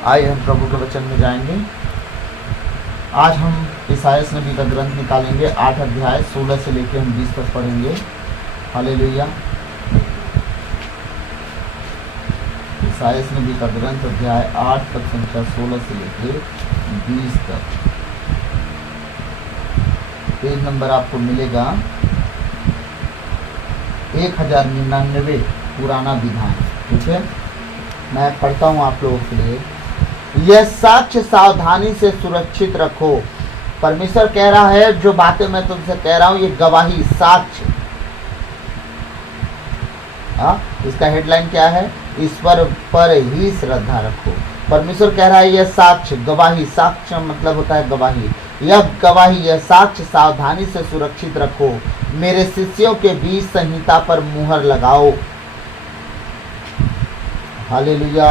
आइए हम प्रभु के वचन में जाएंगे। आज हम ईसायास नबी का ग्रंथ निकालेंगे। 8 अध्याय 16 से लेकर हम 20 तक पढ़ेंगे। हालेलुया। ईसायास नबी का ग्रंथ अध्याय 8 तक संख्या 16 से लेकर 20 तक। पेज नंबर आपको मिलेगा 1099 पुराना विधान। ठीक है, मैं पढ़ता हूँ आप लोगों के लिए। यह साक्ष्य सावधानी से सुरक्षित रखो। परमेश्वर कह रहा है जो बातें मैं तुमसे कह रहा हूँ ये गवाही, साक्ष्य। इसका हेडलाइन क्या है? ईश्वर पर ही श्रद्धा रखो। परमेश्वर कह रहा है यह साक्ष्य, गवाही। साक्ष्य मतलब होता है गवाही। यह गवाही, यह साक्ष्य सावधानी से सुरक्षित रखो। मेरे शिष्यों के बीच संहिता पर मुहर लगाओ। हालेलुया।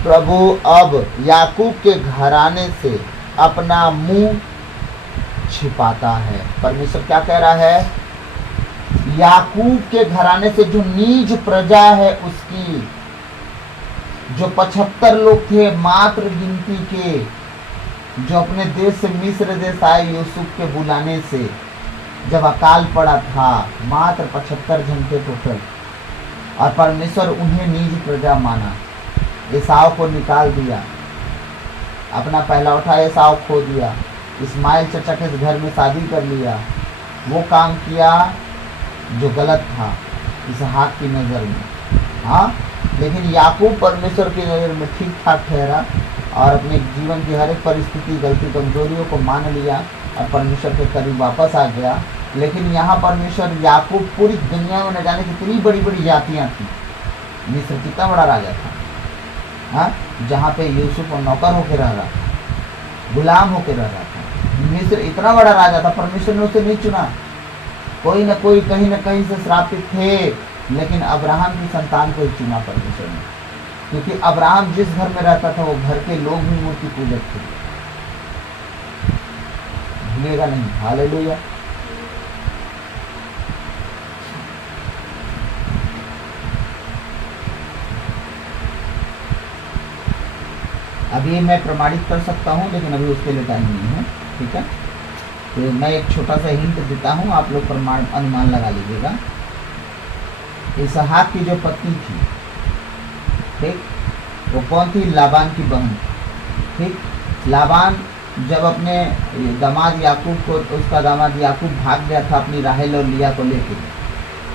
प्रभु अब याकूब के घराने से अपना मुंह छिपाता है। परमेश्वर क्या कह रहा है? याकूब के घराने से जो नीच प्रजा है उसकी, जो 75 लोग थे मात्र गिनती के, जो अपने देश से मिस्र देश आए यूसुफ के बुलाने से, जब अकाल पड़ा था, मात्र 75 जन थे टोटल, और परमेश्वर उन्हें नीच प्रजा माना। एसाव को निकाल दिया, अपना पहला उठा एसाव खो दिया, इस्माइल चचा के घर में शादी कर लिया, वो काम किया जो गलत था इसहाक की नज़र में। लेकिन याकूब परमेश्वर की नज़र में ठीक ठाक ठहरा और अपने जीवन की हर एक परिस्थिति, गलती, कमजोरियों को मान लिया और परमेश्वर के करीब वापस आ गया। लेकिन यहाँ परमेश्वर याकूब, पूरी दुनिया में न जाने कितनी बड़ी बड़ी जातियाँ थी। मिस्र कितना बड़ा राजा था, जहाँ पे यूसुफ नौकर होकर रह रहा था, गुलाम होकर रह रहा था। मिस्र इतना बड़ा राजा था, परमेश्वर ने उसे नहीं चुना। कोई न कोई कहीं न कहीं से श्रापित थे, लेकिन अब्राहम की संतान को ही चुना परमेश्वर ने, क्योंकि अब्राहम जिस घर में रहता था वो घर के लोग भी मूर्ति पूजक थे। भूलेगा नहीं। हालेलुया। अभी मैं प्रमाणित कर सकता हूँ, लेकिन अभी उसके लिए टाइम नहीं है। ठीक है, तो मैं एक छोटा सा हिंट देता हूँ, आप लोग प्रमाण अनुमान लगा लीजिएगा। इसहाक की जो पत्नी थी, ठीक, वो कौन थी? लाबान की बहन। ठीक, लाबान जब अपने दामाद याकूब को, उसका दामाद याकूब भाग गया था अपनी राहेल और लिया को लेकर,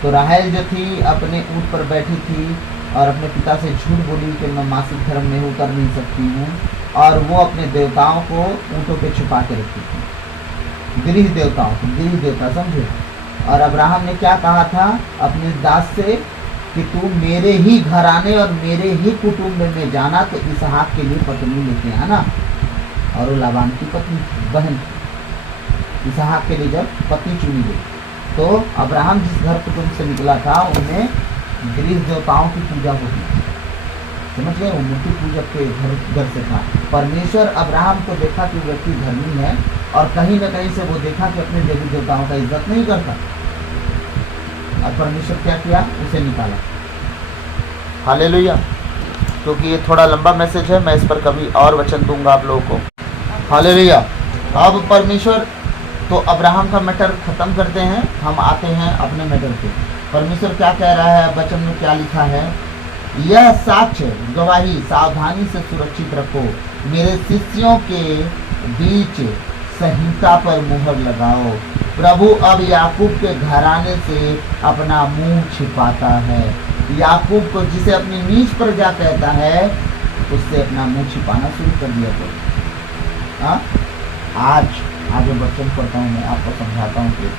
तो राहेल जो थी अपने ऊँट पर बैठी थी और अपने पिता से झूठ बोली कि मैं मासिक धर्म में उतर नहीं सकती हूँ, और वो अपने देवताओं को ऊँटों पे छुपा के रखती थी, गृह देवताओं को, गृह देवता, समझे। और अब्राहम ने क्या कहा था अपने दास से कि तू मेरे ही घराने और मेरे ही कुटुंब में जाना, तो इसहाक के लिए पत्नी लेके आना। और वो लाबान की पत्नी बहन इसहाक के लिए जब पत्नी चुनी गई, तो अब्राहम जिस घर कुटुंब से निकला था उनमें गृह देवताओं की पूजा होती थी, समझ गए। वो मूर्ति पूजक के घर से था। परमेश्वर अब्राहम को देखा कि व्यक्ति धर्मी है, और कहीं न कहीं से वो देखा कि अपने देवी देवताओं का इज्जत नहीं करता, और परमेश्वर क्या किया? उसे निकाला। हालेलुया। क्योंकि ये थोड़ा लंबा मैसेज है, मैं इस पर कभी और वचन दूंगा आप लोगों को। हालेलुया। अब परमेश्वर, तो अब्राहम का मैटर खत्म करते हैं, हम आते हैं अपने मैटर पे। परमेश्वर क्या कह रहा है? वचन में क्या लिखा है? यह साक्ष्य, गवाही सावधानी से सुरक्षित रखो। मेरे शिष्यों के बीच संहिता पर मुहर लगाओ। प्रभु अब याकूब के घराने से अपना मुंह छिपाता है। याकूब को, जिसे अपनी नीच प्रजा कहता है, उससे अपना मुंह छिपाना शुरू कर दिया। आज आगे वचन पढ़ता हूँ, मैं आपको समझाता हूँ कि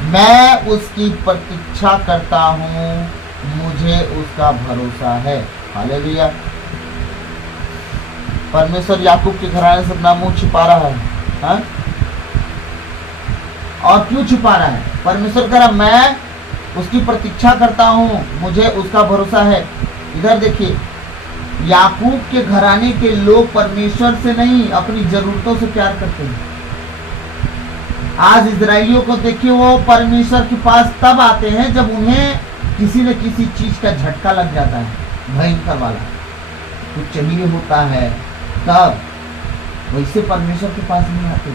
मैं उसकी प्रतीक्षा करता हूँ, मुझे उसका भरोसा है। हालेलुया। परमेश्वर याकूब के घराने से अपना मुंह छिपा रहा है। और क्यों छिपा रहा है? परमेश्वर कह रहा मैं उसकी प्रतीक्षा करता हूँ, मुझे उसका भरोसा है। इधर देखिए, याकूब के घराने के लोग परमेश्वर से नहीं अपनी जरूरतों से प्यार करते हैं। आज इजराइलियों को देखिए, वो परमेश्वर के पास तब आते हैं जब उन्हें किसी न किसी चीज का झटका लग जाता है, भयंकर वाला। कुछ चाहिए होता है, तब वैसे परमेश्वर के पास नहीं आते।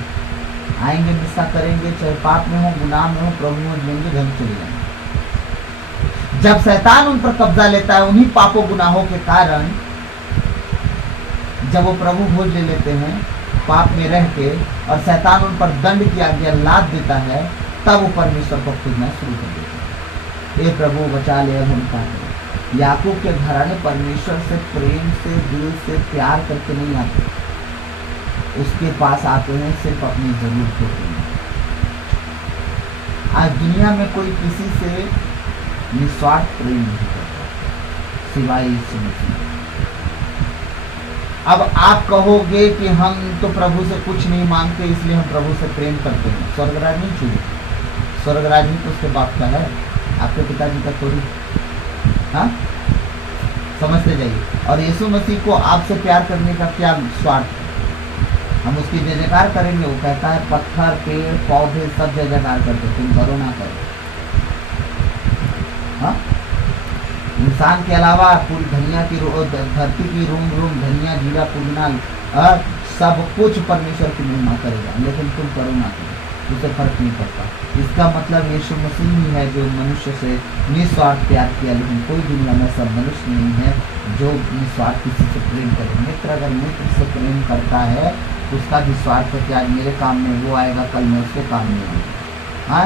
आएंगे, निष्ठा करेंगे, चाहे पाप में हो, गुनाह में हो, प्रभु में लेंगे, घर चले जाएंगे। जब शैतान उन पर कब्जा लेता है, उन्हीं पापों गुनाहों के कारण, जब वो प्रभु भोज ले लेते हैं पाप में रह के, और शैतान उन पर दंड की आज्ञा लाद देता है, तब वो परमेश्वर को खोजना शुरू कर देते हैं। ये प्रभु बचा ले, अब हम क्या करें। याकूब के घराने परमेश्वर से प्रेम से, दिल से प्यार करके नहीं आते, उसके पास आते हैं सिर्फ अपनी जरूरतों के लिए। आज दुनिया में कोई किसी से निस्वार्थ प्रेम नहीं करता सिवाय यीशु मसीह। अब आप कहोगे कि हम तो प्रभु से कुछ नहीं मांगते, इसलिए हम प्रभु से प्रेम करते हैं। स्वर्गराज नहीं छूटे, स्वर्गराज ही तो उसके बाप का है, आपके पिताजी का थोड़ी। हाँ, समझते जाइए। और यीशु मसीह को आपसे प्यार करने का क्या स्वार्थ है? हम उसकी जय जयकार करेंगे। वो कहता है पत्थर, पेड़, पौधे सब जय जयकार करते, तुम करो ना करो। हाँ, इंसान के अलावा पूरी धनिया की धरती की रूम रूम धनिया, जीरा, पुदीना, सब कुछ परमेश्वर की महिमा करेगा, लेकिन तुम करो ना करो, उसे फर्क नहीं पड़ता। इसका मतलब यीशु मसीह ही है जो मनुष्य से निस्वार्थ प्यार किया, लेकिन कोई दुनिया में सब मनुष्य नहीं है जो निस्वार्थ किसी से प्रेम करे। मित्र अगर मित्र से प्रेम करता है तो उसका भी स्वार्थ है कि आज मेरे काम में वो आएगा, कल मैं उसके काम में आऊँगा। हाँ,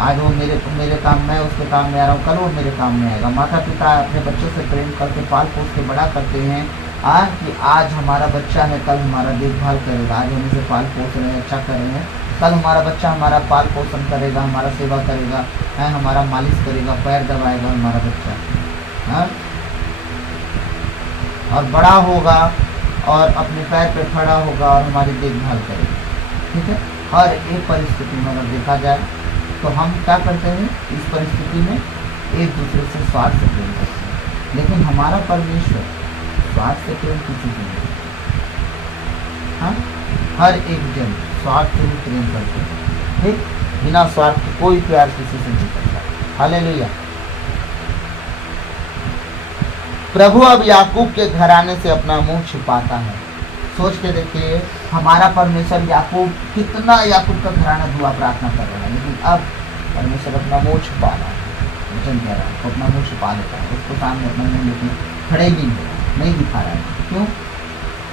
आज वो मेरे काम में, उसके काम में आ रहा हूँ, कल वो मेरे काम में आएगा। माता पिता अपने बच्चों से प्रेम करके पाल पोस के बड़ा करते हैं, कि आज हमारा बच्चा है, कल हमारा देखभाल करेगा। आज हम इसे पाल पोस रहे हैं, अच्छा कर रहे हैं, कल हमारा बच्चा हमारा पाल पोषण करेगा, हमारा सेवा करेगा, है, हमारा मालिश करेगा, पैर दबाएगा हमारा बच्चा। हाँ, और बड़ा होगा और अपने पैर पे खड़ा होगा और हमारी देखभाल करेगा। ठीक है, हर एक परिस्थिति में अगर देखा जाए तो हम क्या करते हैं, इस परिस्थिति में एक दूसरे से स्वार्थ से प्रेम करते हैं, लेकिन हमारा परमेश्वर स्वार्थ से प्रेम किसी से नहीं। हाँ, हर एक जन स्वार्थ से भी प्रेम करते हैं। ठीक, बिना स्वार्थ कोई प्यार किसी से नहीं करता। हालेलुया। प्रभु अब याकूब के घराने से अपना मुंह छिपाता है। सोच के देखिए, हमारा परमेश्वर याकूब, कितना याकूब का घराना दुआ प्रार्थना कर रहा है, लेकिन अब परमेश्वर अपना मुंह छुपा रहा है। वचन कह रहा है तो अपना मुंह छुपा लेता है, उसको सामने अपना मुंह लेके खड़े नहीं दिखा रहा है। क्यों?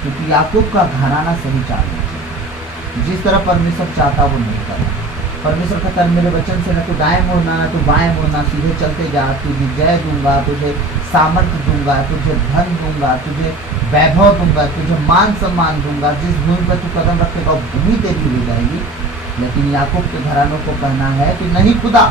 क्योंकि याकूब का घराना सही चालना चाहिए, जिस तरह परमेश्वर चाहता वो नहीं कर रहा। परमेश्वर कहता है मेरे वचन से न तो दाएं मुड़ना, न तो बाएं मुड़ना, सीधे चलते जा, तुझे जय दूंगा, तुझे सामर्थ्य दूंगा, तुझे धन दूंगा, तुझे वैभव दूंगा, तुझे मान सम्मान दूंगा। जिस भूमि पर तू कदम रखेगा वो भूमि तेरी हो जाएगी। लेकिन याकूब के घरानों को कहना है कि नहीं खुदा,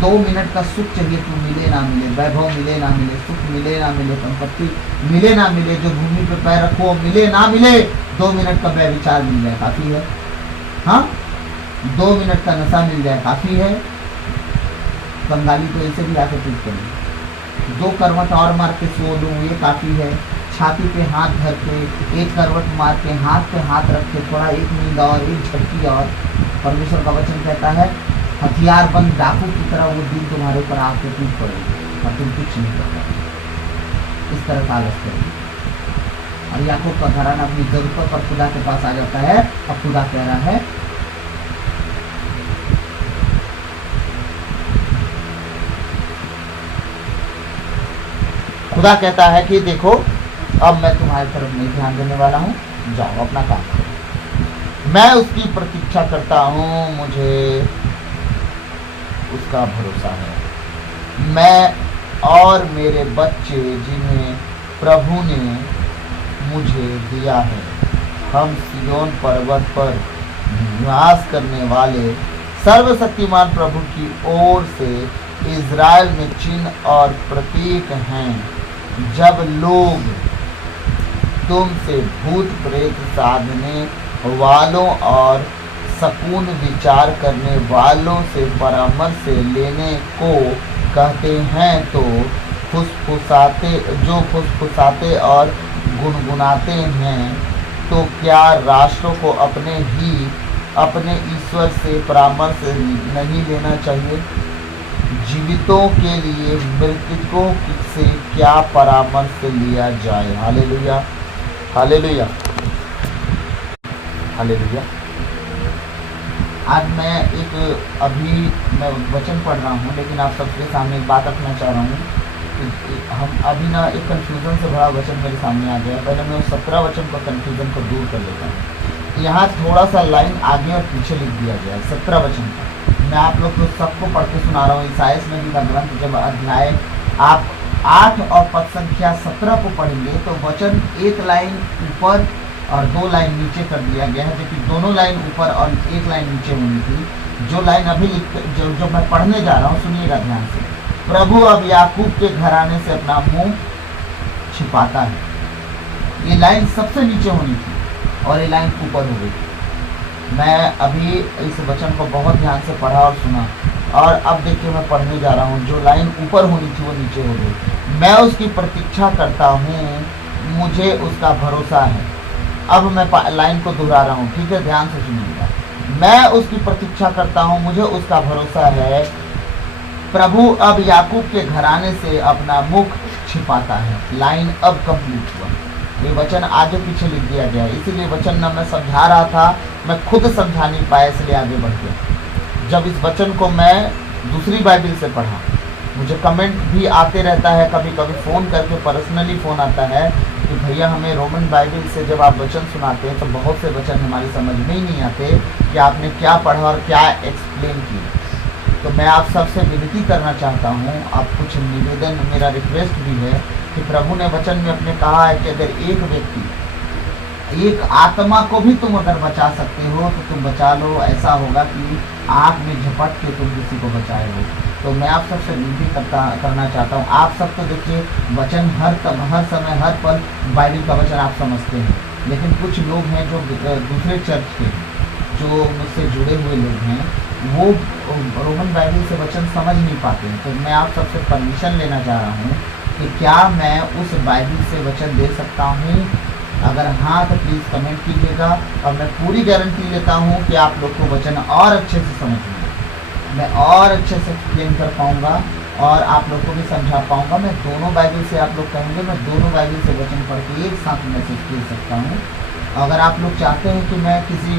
2 मिनट का सुख चाहिए, तू मिले ना मिले, वैभव मिले ना मिले, सुख मिले ना मिले, संपत्ति मिले ना मिले, जो भूमि पर पैर रखो मिले ना मिले, 2 मिनट का व्यभिचार मिल जाए काफी है। हाँ, 2 मिनट का नशा मिल जाए काफी है। बंगाली तो ऐसे भी आके पूछते हैं, 2 करवट और मार के सो लूँ ये काफी है। छाती पे हाथ धर के 1 करवट मार के हाथ पे हाथ रख के थोड़ा 1 नींद और 1 झटकी और। परमेश्वर का वचन कहता है हथियार बंद डाकू की तरह वो दिन तुम्हारे ऊपर आके टूट पड़ेगी और तुम कुछ नहीं कर पाओगे। इस तरह का आलस करेगी। और याकूब का घराना अपनी जरूरतों पर खुदा के पास आ जाता है। अब खुदा कह रहा है खुदा कहता है कि देखो अब मैं तुम्हारी तरफ नहीं ध्यान देने वाला हूँ, जाओ अपना काम करो। मैं उसकी प्रतीक्षा करता हूँ, मुझे उसका भरोसा है। मैं और मेरे बच्चे जिन्हें प्रभु ने मुझे दिया है, हम सिय्योन पर्वत पर निवास करने वाले सर्वशक्तिमान प्रभु की ओर से इज़राइल में चिन्ह और प्रतीक हैं। जब लोग तुमसे भूत प्रेत साधने वालों और शकुन विचार करने वालों से परामर्श लेने को कहते हैं तो फुसफुसाते और गुनगुनाते हैं, तो क्या राष्ट्रों को अपने ईश्वर से परामर्श नहीं लेना चाहिए? जीवितों के लिए मृतकों से क्या परामर्श लिया जाए। Hallelujah, hallelujah, hallelujah. आज मैं अभी मैं वचन पढ़ रहा हूँ, लेकिन आप सबके सामने एक बात रखना चाह रहा हूँ कि हम अभी ना एक कन्फ्यूज़न से भरा वचन मेरे सामने आ गया है। पहले मैं उस 17 वचन को कन्फ्यूज़न को दूर कर लेता हूँ। यहाँ थोड़ा सा लाइन आगे और पीछे लिख दिया गया है 17 वचन का। मैं आप लोग को सबको पढ़ के सुना रहा हूँ। ईसाइयास नबी का ग्रंथ जब अध्याय आप 8 और पद संख्या 17 को पढ़ेंगे तो वचन एक लाइन ऊपर और 2 लाइन नीचे कर दिया गया है, जबकि दोनों लाइन ऊपर और 1 लाइन नीचे होनी थी। जो लाइन अभी जो मैं पढ़ने जा रहा हूँ, सुनिएगा ध्यान से। प्रभु अब याकूब के घराने से अपना मुंह छिपाता है। ये लाइन सबसे नीचे होनी थी और ये लाइन ऊपर हो गई। मैं अभी इस वचन को बहुत ध्यान से पढ़ा और सुना, और अब देखिए मैं पढ़ने जा रहा हूँ। जो लाइन ऊपर होनी थी वो नीचे हो गई। मैं उसकी प्रतीक्षा करता हूँ, मुझे उसका भरोसा है। अब मैं लाइन को दोहरा रहा हूँ, ठीक है, ध्यान से सुनिएगा। मैं उसकी प्रतीक्षा करता हूँ, मुझे उसका भरोसा है। प्रभु अब याकूब के घराने से अपना मुख छिपाता है। लाइन अब कंप्लीट हुआ। ये वचन आगे पीछे लिख दिया गया है, इसीलिए वचन ना मैं समझा रहा था, मैं खुद समझा नहीं पाया, इसलिए आगे बढ़ गया। जब इस वचन को मैं दूसरी बाइबल से पढ़ा, मुझे कमेंट भी आते रहता है, कभी कभी फ़ोन करके पर्सनली फ़ोन आता है कि भैया हमें रोमन बाइबल से जब आप वचन सुनाते हैं तो बहुत से वचन हमारी समझ में ही नहीं आते कि आपने क्या पढ़ा और क्या एक्सप्लेन किया। तो मैं आप सबसे विनती करना चाहता हूँ, आप कुछ निवेदन, मेरा रिक्वेस्ट भी है कि प्रभु ने वचन में अपने कहा है कि अगर एक व्यक्ति, एक आत्मा को भी तुम अगर बचा सकते हो तो तुम बचा लो। ऐसा होगा कि आग में झपट के तुम किसी को बचाए हो। तो मैं आप सबसे विनती करना चाहता हूँ। आप सब तो देखिए वचन हर समय हर पल बाइबल का वचन आप समझते हैं, लेकिन कुछ लोग हैं जो दूसरे चर्च के, जो मुझसे जुड़े हुए लोग हैं, वो रोमन बाइबल से वचन समझ नहीं पाते हैं। तो मैं आप सबसे परमिशन लेना चाह रहा हूँ कि क्या मैं उस बाइबल से वचन दे सकता हूँ। अगर हाँ तो प्लीज़ कमेंट कीजिएगा, और मैं पूरी गारंटी लेता हूँ कि आप लोग को वचन और अच्छे से समझ में, मैं और अच्छे से एक्सप्लेन कर पाऊँगा और आप लोग को भी समझा पाऊँगा। मैं दोनों बाइबल से, आप लोग कहेंगे मैं दोनों बाइबल से वचन पढ़ के एक साथ मैसेज दे सकता हूँ। अगर आप लोग चाहते हैं कि मैं किसी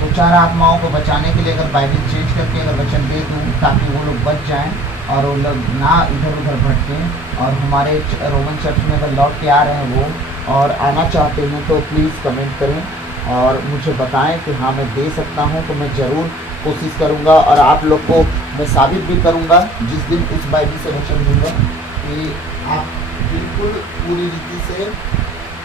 2-4 आत्माओं को बचाने के लिए अगर बाइबल चेंज करके अगर वचन दे दूँ ताकि वो लोग बच जाएं और वो लोग ना इधर उधर भटकें और हमारे रोमन चर्च में अगर लौट के आ रहे हैं वो और आना चाहते हैं, तो प्लीज़ कमेंट करें और मुझे बताएं कि हाँ मैं दे सकता हूँ। तो मैं ज़रूर कोशिश करूँगा और आप लोग को मैं साबित भी करूँगा जिस दिन इस बाइबल से वचन दूँगा कि आप बिल्कुल पूरी रीति से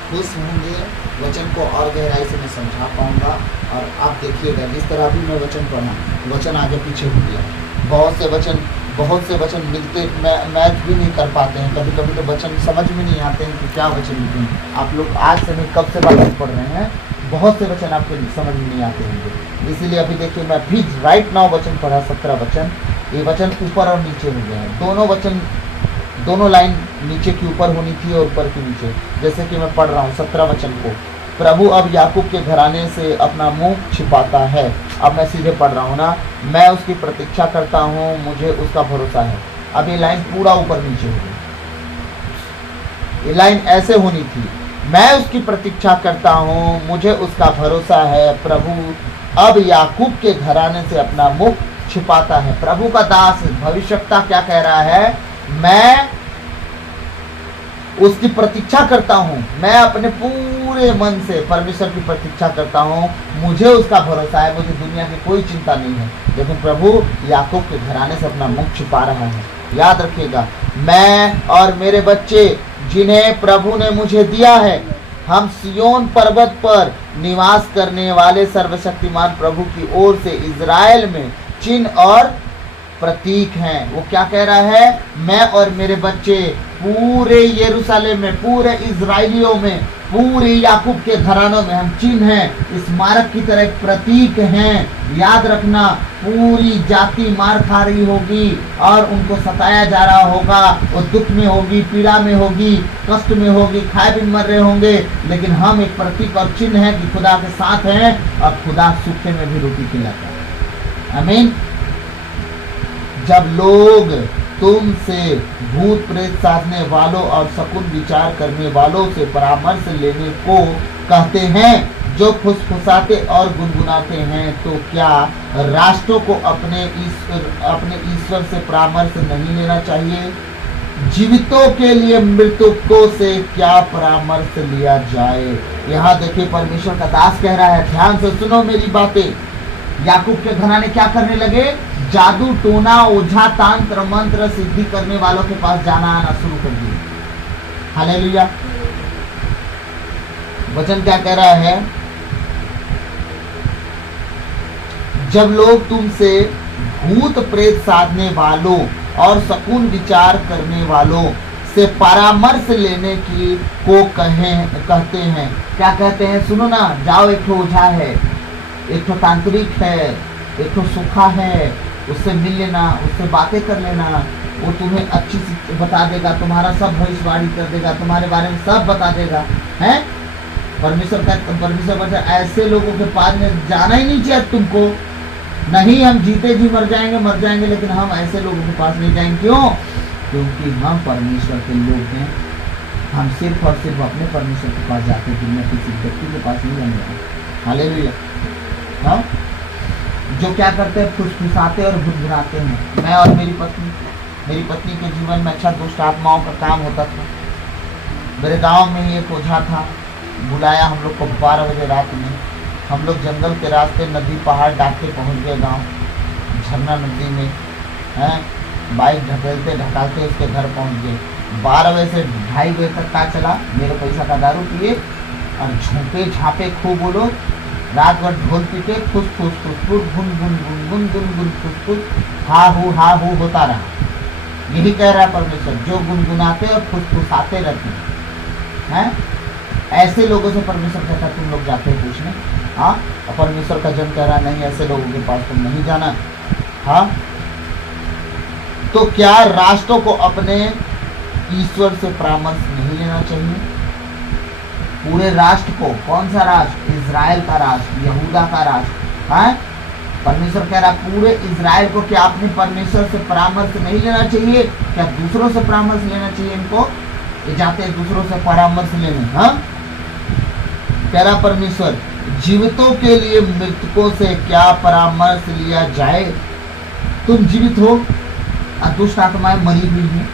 खुश होंगे। वचन को और गहराई से मैं समझा पाऊँगा। और आप देखिएगा जिस तरह भी मैं वचन पढ़ा, वचन आगे पीछे हो गया। बहुत से वचन मिलते मैच भी नहीं कर पाते हैं। कभी कभी तो वचन समझ में नहीं आते हैं कि क्या वचन लिखे हैं। आप लोग आज से नहीं कब से बाइबल पढ़ रहे हैं, बहुत से वचन आपको समझ में नहीं आते होंगे। इसीलिए अभी देखिए मैं भी राइट नाउ वचन पढ़ा 17 वचन। ये वचन ऊपर और नीचे हो गया है। दोनों वचन, दोनों लाइन नीचे की ऊपर होनी थी और ऊपर की नीचे। जैसे कि मैं पढ़ रहा हूँ 17 वचन को, प्रभु अब याकूब के घराने से अपना मुंह छिपाता है। अब मैं सीधे पढ़ रहा हूँ ना, मैं उसकी प्रतीक्षा करता हूँ, मुझे उसका भरोसा है। अब ये लाइन पूरा ऊपर नीचे हो गई। ये लाइन ऐसे होनी थी, मैं उसकी प्रतीक्षा करता हूँ, मुझे उसका भरोसा है। प्रभु अब याकूब के घराने से अपना मुख छिपाता है। प्रभु का दास भविष्यवक्ता क्या कह रहा है? मैं उसकी प्रतीक्षा करता हूँ, मैं अपने पूरे मन से परमेश्वर की प्रतीक्षा करता हूँ, मुझे उसका भरोसा है, मुझे दुनिया की कोई चिंता नहीं है। लेकिन प्रभु याकूब के घराने से अपना मुख छिपा रहा है। याद रखिएगा, मैं और मेरे बच्चे जिन्हें प्रभु ने मुझे दिया है, हम सियोन पर्वत पर निवास करने वाले सर्वशक्तिमान प्रभु की ओर से इज़राइल में चिन्ह और प्रतीक हैं। वो क्या कह रहा है? मैं और मेरे बच्चे पूरे यरूशलेम में, पूरे इज़राइलियों में, पूरे याकूब के घरानों में हम चिन्ह हैं, स्मारक की तरह एक प्रतीक हैं। याद रखना, पूरी जाति मार खा रही होगी और उनको सताया जा रहा होगा, वो दुख में होगी, पीड़ा में होगी, कष्ट में होगी, खाए भी मर रहे होंगे, लेकिन हम एक प्रतीक और चिन्ह है कि खुदा के साथ हैं और खुदा सूखे में भी रोटी खिलाता है। आमीन। जब लोग तुमसे भूत प्रेत साधने वालों और शकुन विचार करने वालों से परामर्श लेने को कहते हैं, जो फुसफुसाते और गुनगुनाते हैं, तो क्या राष्ट्रों को अपने ईश्वर से परामर्श नहीं लेना चाहिए? जीवितों के लिए मृतकों से क्या परामर्श लिया जाए? यहाँ देखिए परमेश्वर का दास कह रहा है, ध्यान से सुनो मेरी बातें। याकूब के घराने क्या करने लगे? जादू टोना ओझा तांत्र मंत्र सिद्धि करने वालों के पास जाना आना शुरू कर दिए। हालेलुया। वचन क्या कह रहा है? जब लोग तुमसे भूत प्रेत साधने वालों और शकुन विचार करने वालों से परामर्श लेने की को कहते हैं। क्या कहते हैं? सुनो ना, जाओ एक ठो ओझा है, एक ठो तांत्रिक है, एक ठो सुखा है, उससे मिल लेना, उससे बातें कर लेना, वो तुम्हें अच्छी सी बता देगा, तुम्हारा सब भविष्यवाणी कर देगा, तुम्हारे बारे में सब बता देगा। हैं? परमेश्वर ऐसे लोगों के पास में जाना ही नहीं चाहिए तुमको। नहीं, हम जीते जी मर जाएंगे, लेकिन हम ऐसे लोगों के पास नहीं जाएंगे। क्यों? क्योंकि हम परमेश्वर के लोग हैं। हम सिर्फ और सिर्फ अपने परमेश्वर के पास जाते हैं, दुनिया किसी व्यक्ति के पास नहीं जाएंगे। हालेलुया। हाँ, जो क्या करते हैं? फुसफुसाते और गुनगुनाते हैं। मैं और मेरी पत्नी के जीवन में अच्छा दुष्ट आत्माओं का काम होता था। मेरे गांव में ही एक ओझा था, बुलाया हम लोग को 12 बजे रात में। हम लोग जंगल के रास्ते नदी पहाड़ डाक के पहुँच गए गाँव, झरना नदी में हैं। बाइक ढकालते उसके घर पहुँच गए। 12 बजे से 2:30 बजे तक का चला। मेरे पैसा का दारू पिए और झोंके झापे खूब बोलो, रात भर ढोल पीटे, फुस फुस फुस फुस गुन गुन गुन गुन गुन गुन फुस फुस हा हू होता रहा। यही कह रहा है परमेश्वर, जो गुनगुनाते और फुसफुसाते रहते हैं, ऐसे लोगों से परमेश्वर कहता तुम लोग जाते हो पूछने। हाँ, और परमेश्वर का जन कह रहा नहीं, ऐसे लोगों के पास तुम नहीं जाना। हाँ, तो क्या राष्ट्रों को अपने ईश्वर से परामर्श नहीं लेना चाहिए? पूरे राष्ट्र को, कौन सा राष्ट्र? इजराइल का राष्ट्र, यहूदा का राष्ट्र। हाँ, परमेश्वर कह रहा पूरे इजराइल को क्या अपने परमेश्वर से परामर्श नहीं लेना चाहिए? क्या दूसरों से परामर्श लेना चाहिए इनको? ये जाते हैं दूसरों से परामर्श लेने। हाँ, कह रहा परमेश्वर, जीवितों के लिए मृतकों से क्या परामर्श लिया जाए? तुम जीवित हो, दुष्ट आत्माएं मरी हुई हैं।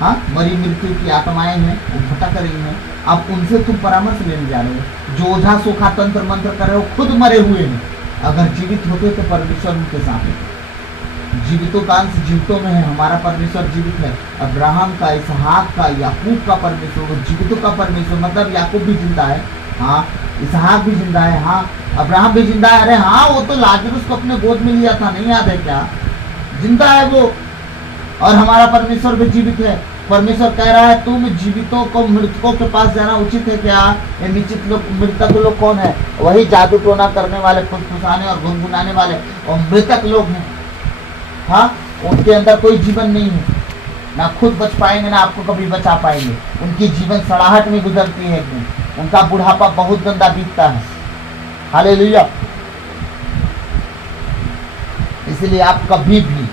हाँ, मरी मृत्यु की आत्माएं हैं, वो भटक रही हैं। अब उनसे तुम परामर्श लेने जा रहे हो। जो ओझा सोखा तंत्र मंत्र कर रहे हो, खुद मरे हुए हैं। अगर जीवित होते तो परमेश्वर उनके साथ है। जीवितों का अंश जीवितों में है। हमारा परमेश्वर जीवित है। अब्राहम का, इसहाक का, याकूब का परमेश्वर, वो जीवितों का परमेश्वर। मतलब याकूब भी जिंदा है, हाँ, इसहाक भी जिंदा है, हाँ, अब्राहम भी जिंदा है। अरे हाँ, वो तो लाजरुस को अपने गोद में लिया था, नहीं याद है क्या? जिंदा है वो। और हमारा परमेश्वर भी जीवित है। परमेश्वर कह रहा है तुम जीवितों को मृतकों के पास जाना उचित है क्या? ये निश्चित लोग, मृतक लोग कौन है? वही जादू टोना करने वाले, फुसफुसाने और गुनगुनाने वाले, और मृतक लोग हैं। हाँ, उनके अंदर कोई जीवन नहीं है, ना खुद बच पाएंगे, ना आपको कभी बचा पाएंगे। उनकी जीवन सड़ाहट में गुजरती है, उनका बुढ़ापा बहुत गंदा बीतता है। हालेलुया। इसलिए आप कभी भी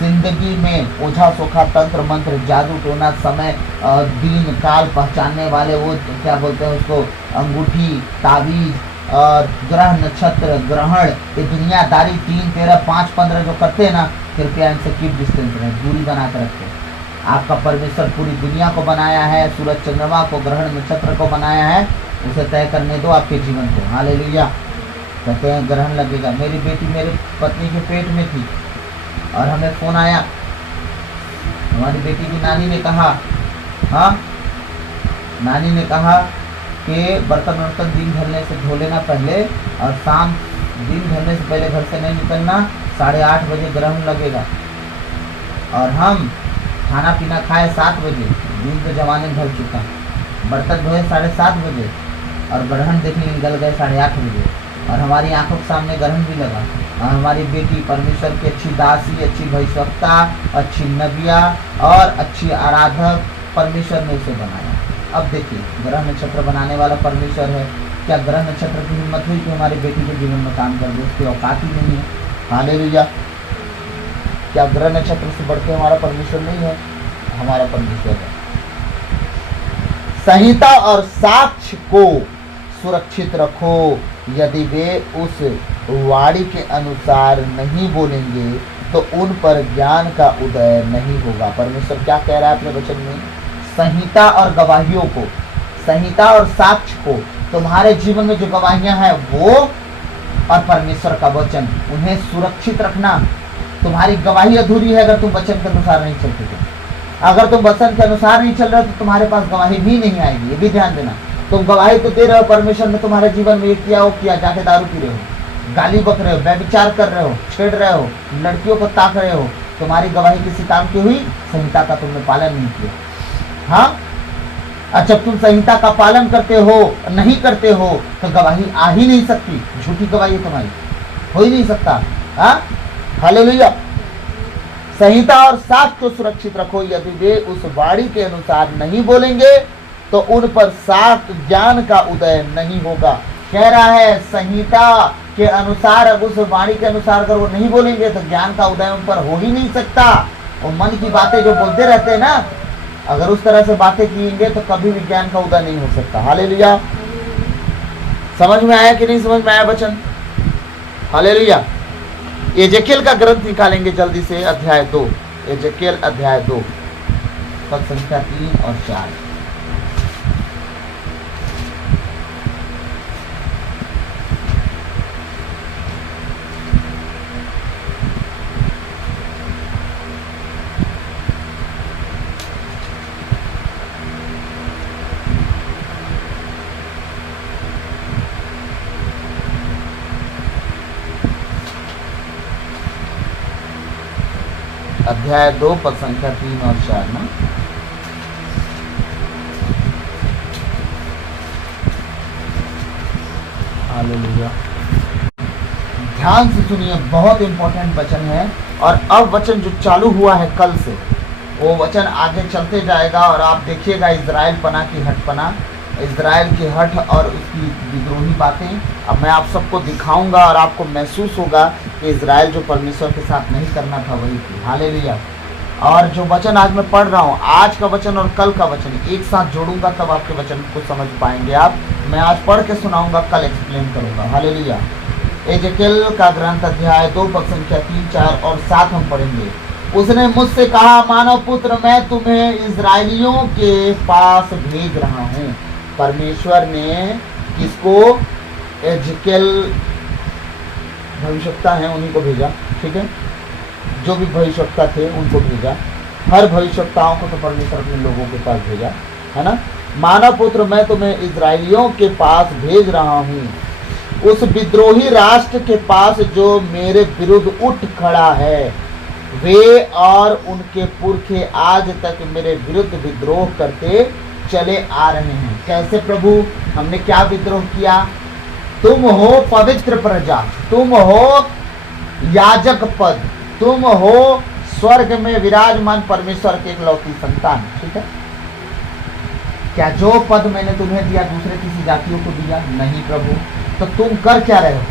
जिंदगी में ओझा सोखा तंत्र मंत्र जादू टोना समय दिन काल पहचानने वाले, वो क्या बोलते हैं उसको, अंगूठी ताबीज और ग्रह नक्षत्र ग्रहण, ये दुनियादारी 3, 13, 5, 15 जो करते हैं ना, कृपया इनसे कीप डिस्टेंस रहे, दूरी बना कर रखें। आपका परमेश्वर पूरी दुनिया को बनाया है, सूरज चंद्रमा को, ग्रहण नक्षत्र को बनाया है, उसे तय करने दो आपके जीवन को। हालेलुया। कहते हैं ग्रहण लगेगा। मेरी बेटी मेरी पत्नी के पेट में थी और हमें फोन आया, हमारी बेटी की नानी ने कहा, हाँ, नानी ने कहा कि बर्तन वर्तन दिन ढलने से धो लेना पहले, और शाम दिन ढलने से पहले घर से नहीं निकलना, 8:30 बजे ग्रहण लगेगा। और हम खाना पीना खाए 7 बजे, दिन तो जमाने ढल चुका, बर्तन धोए 7:30 बजे, और ग्रहण देखने निकल गए 8:30 बजे, और हमारी आंखों के सामने ग्रहण भी लगा। और हमारी बेटी परमेश्वर की अच्छी दासी, अच्छी भविष्यवक्ता, अच्छी नबिया और अच्छी आराधक परमेश्वर ने उसे बनाया। अब देखिए, ग्रह नक्षत्र बनाने वाला परमेश्वर है। क्या ग्रह नक्षत्र की हिम्मत हुई कि हमारी बेटी के जीवन में काम कर दे? उसकी औकात ही नहीं है। हालेलुया। क्या ग्रह नक्षत्र से बढ़ के हमारा परमेश्वर नहीं है? हमारा परमेश्वर है। संहिता और साक्ष्य को सुरक्षित रखो, यदि वे उस वाणी के अनुसार नहीं बोलेंगे तो उन पर ज्ञान का उदय नहीं होगा। परमेश्वर क्या कह रहा है अपने वचन में? संहिता और गवाहियों को, संहिता और साक्ष्य को, तुम्हारे जीवन में जो गवाहियां हैं वो और परमेश्वर का वचन, उन्हें सुरक्षित रखना। तुम्हारी गवाही अधूरी है अगर तुम वचन के अनुसार नहीं चलते तो। अगर तुम वचन के अनुसार नहीं चल रहे तो तुम्हारे पास गवाही भी नहीं आएगी, ये भी ध्यान देना। तुम गवाही तो दे रहे हो, परमेश्वर ने तुम्हारे जीवन में ये किया वो किया, जाके दारू पी रहे हो, गाली बक रहे हो, व्यभिचार कर रहे हो, छेड़ रहे हो, लड़कियों को ताक रहे हो, तुम्हारी गवाही किसी काम की हुई? संहिता का तुमने पालन नहीं किया। हाँ, और जब तुम संहिता का पालन करते हो, नहीं करते हो, तो गवाही आ ही नहीं सकती। झूठी गवाही तुम्हारी हो ही नहीं सकता। हाँ, हालेलुया। संहिता और साक्ष्य को सुरक्षित रखो, यदि वे उस वाणी के अनुसार नहीं बोलेंगे तो उन पर साक्ष्य ज्ञान का उदय नहीं होगा। कह रहा है संहिता के अनुसार, अब उस वाणी के अनुसार अगर वो नहीं बोलेंगे तो ज्ञान का उदय उन पर हो ही नहीं सकता। और मन की बातें जो बोलते रहते हैं ना, अगर उस तरह से बातें किएंगे तो कभी भी ज्ञान का उदय नहीं हो सकता। हालेलुया। समझ में आया कि नहीं समझ में आया वचन? हालेलुया। एजेकियल का ग्रंथ निकालेंगे जल्दी से, अध्याय 2, एजेकियल अध्याय 2 पद संख्या 3 और 4। अध्याय 2 पद संख्या 3 और 4 ना। हालेलुया। ध्यान से सुनिए, बहुत इंपॉर्टेंट वचन है। और अब वचन जो चालू हुआ है कल से, वो वचन आगे चलते जाएगा और आप देखिएगा इजराइल पना की हटपना, इजराइल की हट और उसकी विद्रोही बातें अब मैं आप सबको दिखाऊंगा और आपको महसूस होगा कि इजराइल जो परमेश्वर के साथ नहीं करना था वही थी। हालेलुया। और जो वचन आज मैं पढ़ रहा हूँ, आज का वचन और कल का वचन एक साथ जोड़ूंगा, तब आपके वचन को समझ पाएंगे आप। मैं आज पढ़ के सुनाऊंगा, कल एक्सप्लेन करूंगा। हालेलुया। एजेकियल का ग्रंथ अध्याय 2 पद संख्या 3, 4 और 7 हम पढ़ेंगे। उसने मुझसे कहा, मानव पुत्र, मैं तुम्हें इजराइलियों के पास भेज रहा हूँ। परमेश्वर ने किसको? एजेकियल भविष्यवक्ता हैं उन्हीं को भेजा, ठीक है। जो भी भविष्यवक्ता थे उनको भेजा। हर भविष्यवक्ताओं को तो परमेश्वर अपने लोगों के पास भेजा, है ना। मानव पुत्र, मैं तुम्हें इजराइलियों के पास भेज रहा हूँ, उस विद्रोही राष्ट्र के पास जो मेरे विरुद्ध उठ खड़ा है। वे और उनके पुरखे आज तक मेरे विरुद्ध विद्रोह करते चले आ रहे हैं। कैसे प्रभु? हमने क्या विद्रोह किया? तुम हो पवित्र प्रजा, तुम हो याजक पद, तुम हो स्वर्ग में विराजमान परमेश्वर के इकलौती संतान, ठीक है। क्या जो पद मैंने तुम्हें दिया दूसरे किसी जातियों को दिया? नहीं प्रभु। तो तुम कर क्या रहे हो?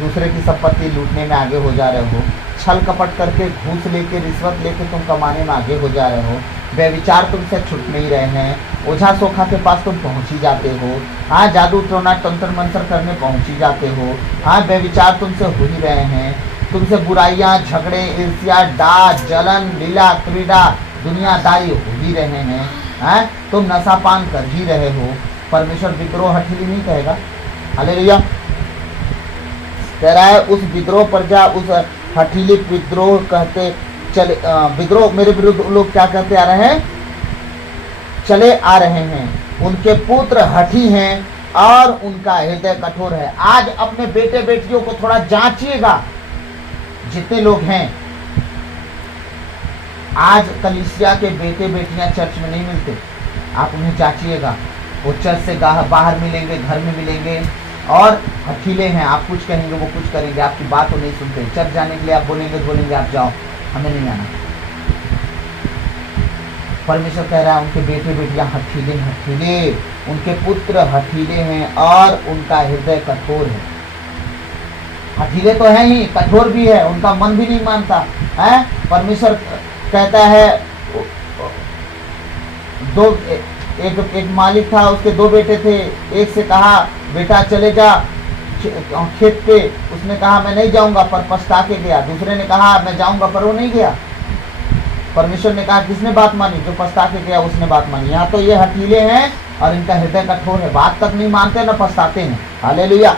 दूसरे की संपत्ति लूटने में आगे हो जा रहे हो, छल कपट करके, घूस लेके, रिश्वत लेके तुम कमाने में आगे हो जा रहे हो, व्यभिचार तुमसे छूट नहीं रहे हैं, ओझा सोखा के पास तुम पहुंच ही जाते हो, हाँ, जादू टोना तंत्र मंत्र करने पहुंच ही जाते हो, हाँ, व्यभिचार तुमसे हो ही रहे हैं, तुमसे बुराइयां, झगड़े, ईर्ष्या, डाह, जलन, लीला, क्रीड़ा, दुनियादारी हो ही रहे हैं, हाँ, तुम नशापान कर ही रहे हो। परमेश्वर विद्रोह हठीली नहीं कहेगा। हालेलुया। कह रहा है उस विद्रोह पर जा, उस हठीली विद्रोह कहते चले, विद्रोह मेरे विरुद्ध लोग क्या कहते आ रहे हैं? चले आ रहे हैं। उनके पुत्र हठी हैं और उनका हृदय कठोर है। आज अपने बेटे बेटियों को थोड़ा जांचिएगा, जितने लोग हैं। आज कलीसिया के बेटे बेटियां चर्च में नहीं मिलते, आप उन्हें जांचिएगा। वो चर्च से बाहर मिलेंगे, घर में मिलेंगे और हठीले हैं। आप कुछ कहेंगे वो कुछ करेंगे, आपकी बात वो नहीं सुनते। चर्च जाने के लिए आप बोलेंगे आप जाओ, हमें नहीं आना। परमेश्वर कह रहा है उनके बेटे बेटियां हठीले, उनके पुत्र हठीले हैं और उनका हृदय कठोर है। हठीले तो है ही, कठोर भी है, उनका मन भी नहीं मानता है। परमेश्वर कहता है एक मालिक था, उसके 2 बेटे थे। एक से कहा बेटा चले जा खेत पे, उसने कहा मैं नहीं जाऊंगा, पर पछता के गया। दूसरे ने कहा मैं जाऊंगा, पर वो नहीं गया। परमेश्वर ने कहा किसने बात मानी? जो पछता के गया उसने बात मानी। यहाँ तो ये हठीले हैं और इनका हृदय कठोर है, बात तक नहीं मानते न पछताते हैं। हालेलुया।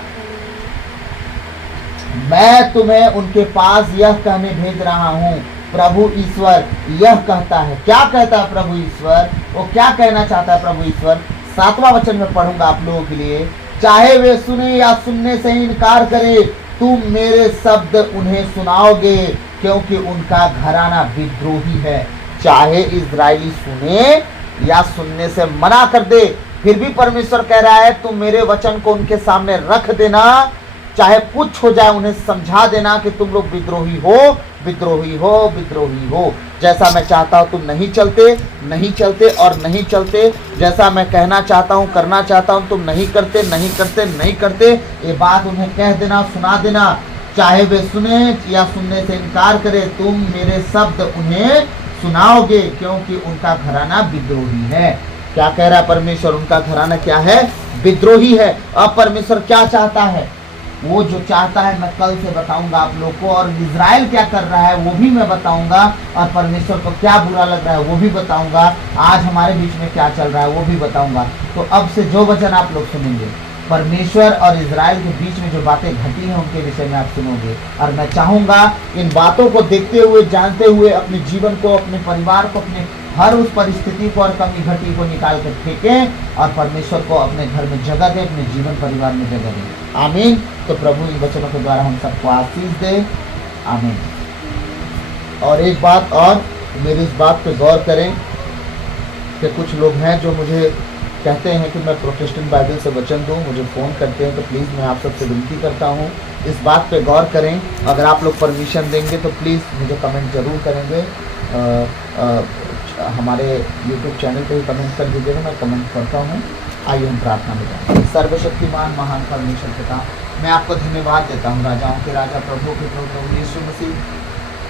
मैं तुम्हें उनके पास यह कहने भेज रहा हूँ, प्रभु ईश्वर यह कहता है। क्या कहता है प्रभु ईश्वर? वो क्या कहना चाहता है प्रभु ईश्वर? 7वां वचन में पढ़ूंगा आप लोगों के लिए। चाहे वे सुने या सुनने से इनकार करे, तुम मेरे शब्द उन्हें सुनाओगे, क्योंकि उनका घराना विद्रोही है। चाहे इजरायली सुने या सुनने से मना कर दे, फिर भी परमेश्वर कह रहा है तुम मेरे वचन को उनके सामने रख देना। चाहे कुछ हो जाए, उन्हें समझा देना कि तुम लोग विद्रोही हो, विद्रोही हो, विद्रोही हो। जैसा मैं चाहता हूं तुम नहीं चलते, नहीं चलते और नहीं चलते। जैसा मैं कहना चाहता हूं, करना चाहता हूं, तुम नहीं करते, नहीं करते, नहीं करते। ये बात उन्हें कह देना, सुना देना। चाहे वे सुने या सुनने से इनकार करे, तुम मेरे शब्द उन्हें सुनाओगे, क्योंकि उनका घराना विद्रोही है। क्या कह रहा है परमेश्वर? उनका घराना क्या है? विद्रोही है। अब परमेश्वर क्या चाहता है? वो जो चाहता है मैं कल से बताऊंगा आप लोग को, और इजराइल क्या कर रहा है वो भी मैं बताऊंगा, और परमेश्वर को क्या बुरा लग रहा है वो भी बताऊंगा। आज हमारे बीच में क्या चल रहा है वो भी बताऊंगा। तो अब से जो वचन आप लोग सुनेंगे, परमेश्वर और इजराइल के बीच में जो बातें घटी हैं उनके विषय में आप सुनोगे। और मैं चाहूंगा इन बातों को देखते हुए, जानते हुए अपने जीवन को, अपने परिवार को, अपने हर उस परिस्थिति को और कमी घटी को निकाल कर फेंकें और परमेश्वर को अपने घर में जगह दें, अपने जीवन परिवार में जगह दें। आमीन। तो प्रभु इन वचनों के द्वारा हम सबको आशीष दे। आमीन। और एक बात और, मेरी इस बात पे गौर करें कि कुछ लोग हैं जो मुझे कहते हैं कि मैं प्रोटेस्टेंट बाइबल से वचन दूं, मुझे फ़ोन करते हैं। तो प्लीज़ मैं आप सबसे विनती करता हूं, इस बात पे गौर करें। अगर आप लोग परमिशन देंगे तो प्लीज़ मुझे कमेंट ज़रूर करेंगे। हमारे YouTube चैनल पे भी कमेंट कर दीजिएगा, मैं कमेंट करता हूँ। आइए हम प्रार्थना में जाएं। सर्वशक्तिमान महान परमेश्वर पिता, मैं आपको धन्यवाद देता हूँ, राजाओं के राजा, प्रभु के प्रभु यीशु मसीह,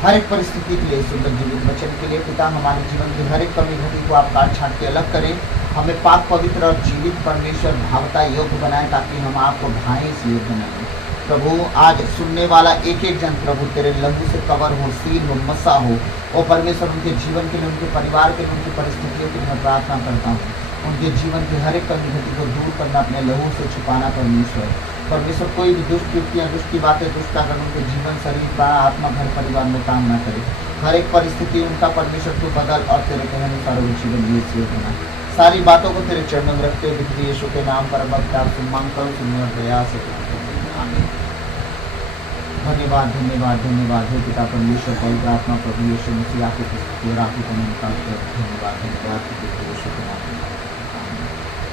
हर एक परिस्थिति के लिए, सुंदर जीवित वचन के लिए। पिता, हमारे जीवन की हर एक कमी घटी को आप काट छाट के अलग करें, हमें पाक पवित्र और जीवित परमेश्वर भावता योग्य बनाएं, ताकि हम आपको भाएं इस योग्य बनाएं। प्रभु, आज सुनने वाला एक एक जन प्रभु तेरे लहू से कवर हो, सील हो, मसा हो। ओ परमेश्वर, उनके जीवन के लिए, उनके परिवार के लिए, उनकी परिस्थितियों के लिए मैं प्रार्थना करता हूँ। उनके जीवन की हर एक कमी घटी को दूर करना, अपने लहू से छुपाना परमेश्वर। परमेश्वर, कोई भी दुष्ट युक्तियाँ, दुष्ट की बातें, दुष्ट आकर उनके जीवन, शरीर, प्राण, आत्मा, घर परिवार में काम ना करे। हर एक परिस्थिति उनका परमेश्वर को बदल और तेरे कहने अनुसार वो जीवन जीवित बना। सारी बातों को तेरे चरणों में रखते हुए विधि यीशु के नाम पर मांग करो, सुनने प्रयास। धन्यवाद, धन्यवाद, धन्यवाद हे पिता परमेश्वर, पवित्र आत्मा प्रभु यीशु मसीह आपकी पुस्तक और आपकी धन्यवाद, धन्यवाद यीशु के नाम में।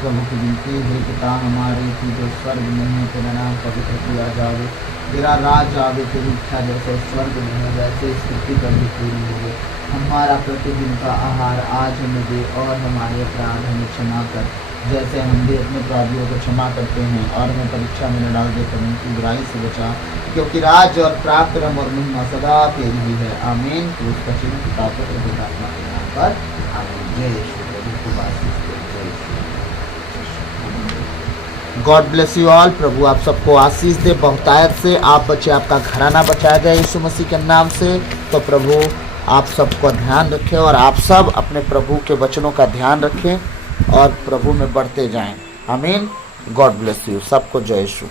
प्रभु की विनती है पिता हमारे की जो स्वर्ग में है, तेरा नाम पवित्र किया जावे, तेरा राज आवे, तेरी इच्छा जैसे स्वर्ग में है वैसे इस पृथ्वी पर भी पूरी हो। हमारा प्रतिदिन का आहार आज हमें दे, और हमारे अपराध हमें क्षमा कर, जैसे हम भी अपने अपराधियों को क्षमा करते हैं, और हमें परीक्षा में न डाल दे, परंतु बुराई से बचा, क्योंकि राज और पराक्रम और महिमा सदा तेरी ही है। आमीन। तो उसका चिन्ह पिता पुत्र पवित्र आत्मा के नाम पर। आमीन। जय यीशु। प्रभु को आशीष दे। जय Yeshu. God bless you all. प्रभु आप सबको आशीष दे बहुतायत से। आप बच्चे, आपका घराना बचाया जाए यीशु मसीह के नाम से। तो प्रभु आप सबको ध्यान रखें, और आप सब अपने प्रभु के वचनों का ध्यान रखें और प्रभु में बढ़ते जाएं। आमीन। God bless you. सबको जय यीशु।